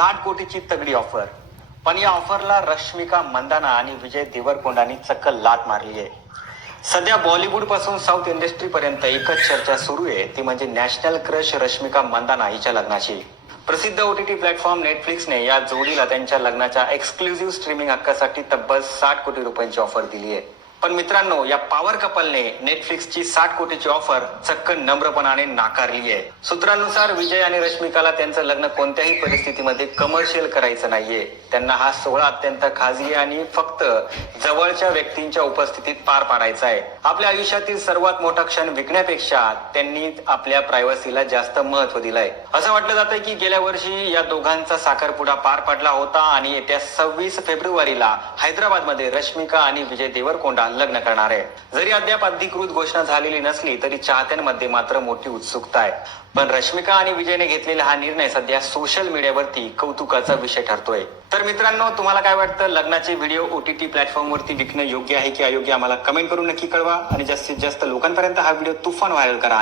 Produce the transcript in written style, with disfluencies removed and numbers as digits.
60 कोटीची तगडी ऑफर. पण या ऑफरला रश्मिका मंदाना आणि विजय देवरकोंडानी चक्क लाट मारली आहे. सध्या बॉलिवूड पासून साऊथ इंडस्ट्री पर्यंत एकच चर्चा सुरू आहे, ती म्हणजे नॅशनल क्रश रश्मिका मंदाना हिच्या लग्नाची. प्रसिद्ध ओटीटी प्लॅटफॉर्म नेटफ्लिक्सने या जोडीला त्यांच्या लग्नाच्या एक्सक्लुझिव्ह स्ट्रीमिंग हक्कासाठी तब्बल 60 कोटी रुपयांची ऑफर दिली आहे. पण मित्रांनो, या पॉवर कपलने नेटफ्लिक्सची 60 कोटीची ऑफर चक्क नम्रपणाने नाकारली आहे. सूत्रांनुसार विजय आणि रश्मिकाला त्यांचं लग्न कोणत्याही परिस्थितीमध्ये कमर्शियल करायचं नाहीये. त्यांना हा सोहळा अत्यंत खाजगी आणि फक्त जवळच्या व्यक्तींच्या उपस्थितीत पार पाडायचा आहे. आपल्या आयुष्यातील सर्वात मोठा क्षण विकण्यापेक्षा त्यांनी आपल्या प्रायव्हसीला जास्त महत्त्व दिलंय. असं वाटलं जातंय की गेल्या वर्षी या दोघांचा साखरपुडा पार पडला होता आणि येत्या 26 फेब्रुवारीला हैदराबादमध्ये रश्मिका आणि विजय देवरकोंडा लग्न करणार आहे. जरी अद्याप अधिकृत घोषणा झालेली नसली तरी चाहत्यांमध्ये मात्र मोठी उत्सुकता आहे. पण रश्मिका आणि विजयने घेतलेला हा निर्णय सध्या सोशल मीडियावरती कौतुकाचा विषय ठरतोय. तर मित्रांनो, तुम्हाला काय वाटतं? लग्नाचे व्हिडिओ ओटीटी प्लॅटफॉर्मवरती विकणं योग्य आहे की अयोग्य? आम्हाला कमेंट करून नक्की कळवा आणि जास्तीत जास्त लोकांपर्यंत हा व्हिडिओ तुफान व्हायरल करा.